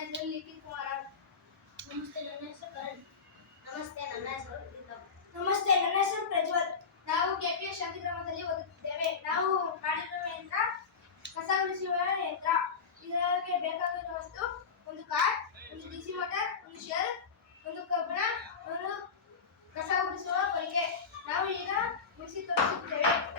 ಹೆಸರು ಲಿಖಿತ್ ಕುಮಾರ್. ನಮಸ್ತೆ, ನನ್ನ ಹೆಸರು ಕರಣ್. ನಮಸ್ತೆ, ನನ್ನ ಹೆಸರು ಪ್ರೀತಮ್. ನಮಸ್ತೆ, ನನ್ನ ಹೆಸರು ಪ್ರಜ್ವಲ್. ನಾವು ಕೆಪಿಎಸ್ ಶಾಂತಿ ಗ್ರಾಮದಲ್ಲಿ ಓದುತ್ತಿದ್ದೇವೆ. ನಾವು ಮಾಡಿರುವ ಯಂತ್ರ ಕಸ ಉಳಿಸುವ ಯಂತ್ರ. ಇದಕ್ಕೆ ಬೇಕಾಗಿರುವ ವಸ್ತು ಒಂದು ಕಾರ್, ಒಂದು ಡಿಸಿ ಮೋಟಾರ್, ಒಂದು ಶೆಲ್, ಒಂದು ಕಬ್ಬಣ, ಒಂದು ಕಸ ಗುಡಿಸುವ ಕೊಯ್ಗೆ. ನಾವು ಈಗ ಮುಗಿಸಿ ತೋರಿಸುತ್ತೇವೆ.